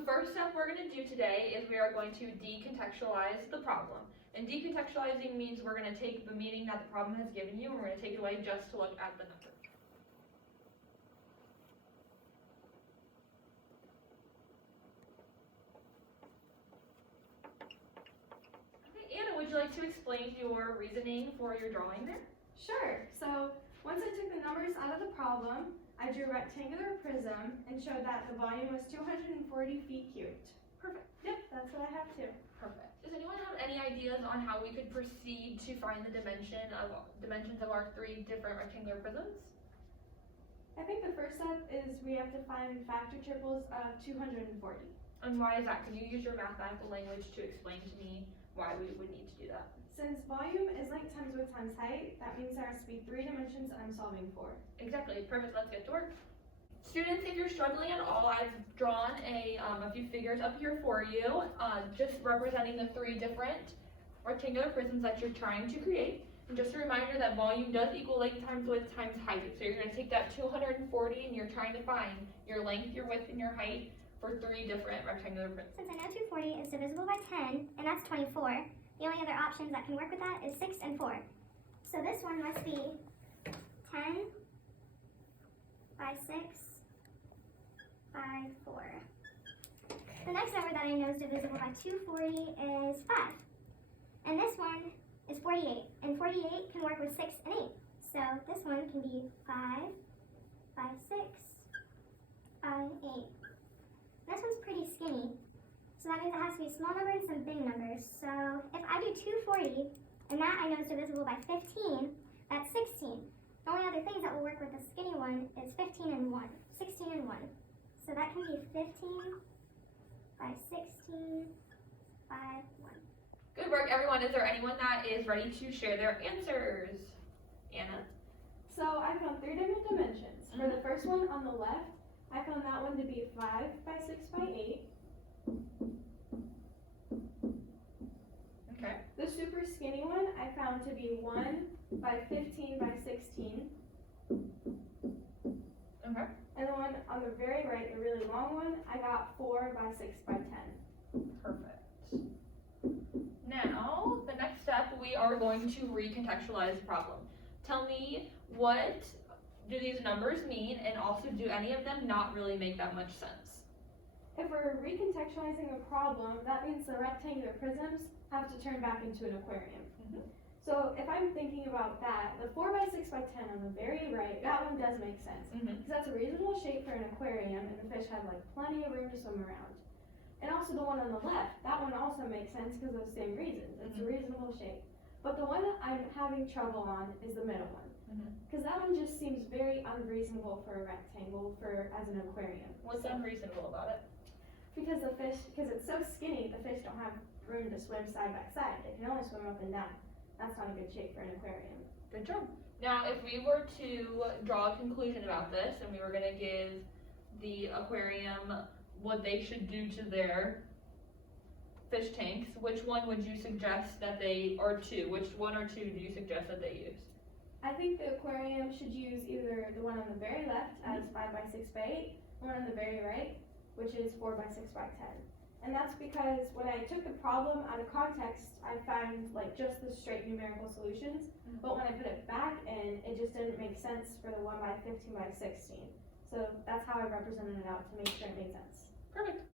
So first step we're going to do today is we are going to decontextualize the problem. And decontextualizing means we're going to take the meaning that the problem has given you and we're going to take it away just to look at the number. Okay, Anna, would you like to explain your reasoning for your drawing there? Sure. So once I took the numbers out of the problem, I drew a rectangular prism and showed that the volume was 240 feet cubed. Perfect. Yep, that's what I have too. Perfect. Does anyone have any ideas on how we could proceed to find the dimensions of our three different rectangular prisms? I think the first step is we have to find factor triples of 240. And why is that? Can you use your mathematical language to explain to me why we would need to do that? Since volume is length times width times height, that means there has to be 3 dimensions I'm solving for. Exactly. Perfect. Let's get to work. Students, if you're struggling at all, I've drawn a few figures up here for you, just representing the three different rectangular prisms that you're trying to create. And just a reminder that volume does equal length times width times height. So you're going to take that 240 and you're trying to find your length, your width, and your height for three different rectangular prisms. Since I know 240 is divisible by 10, and that's 24, the only other options that can work with that is 6 and 4. So this one must be 10 by 6 by 4. The next number that I know is divisible by 240 is 5. And this one is 48. And 48 can work with 6 and 8. So this one can be 5 by 6 by 8. This one's pretty skinny. So that means it has to be a small number and some big numbers. So if I do 240, and that I know is divisible by 15, that's 16. The only other things that will work with the skinny one is 15 and 1, 16 and 1. So that can be 15 by 16 by 1. Good work, everyone. Is there anyone that is ready to share their answers? Anna? So I found 3 different dimensions. For the first one on the left, I found that one to be 5 by 6 by 8. Okay. The super skinny one I found to be 1 by 15 by 16. Okay. And the one on the very right, the really long one, I got 4 by 6 by 10. Perfect. Now, the next step, we are going to recontextualize the problem. Tell me, what do these numbers mean, and also do any of them not really make that much sense? If we're recontextualizing a problem, that means the rectangular prisms have to turn back into an aquarium. So if I'm thinking about that, the 4 by 6 by 10 on the very right, that one does make sense. Because that's a reasonable shape for an aquarium, and the fish have like plenty of room to swim around. And also the one on the left, that one also makes sense because of the same reasons. It's a reasonable shape. But the one I'm having trouble on is the middle one. Because that one just seems very unreasonable for a rectangle as an aquarium. What's unreasonable about it? Because it's so skinny, the fish don't have room to swim side by side. They can only swim up and down. That's not a good shape for an aquarium. Good job. Now, if we were to draw a conclusion about this, and we were going to give the aquarium what they should do to their fish tanks, which one would you suggest that they, or two, which one or two do you suggest that they use? I think the aquarium should use either the one on the very left as 5 by 6 by 8, the one on the very right, which is 4 by 6 by 10. And that's because when I took the problem out of context, I found like just the straight numerical solutions, but when I put it back in, it just didn't make sense for the 1 by 15 by 16. So that's how I represented it out to make sure it made sense. Perfect.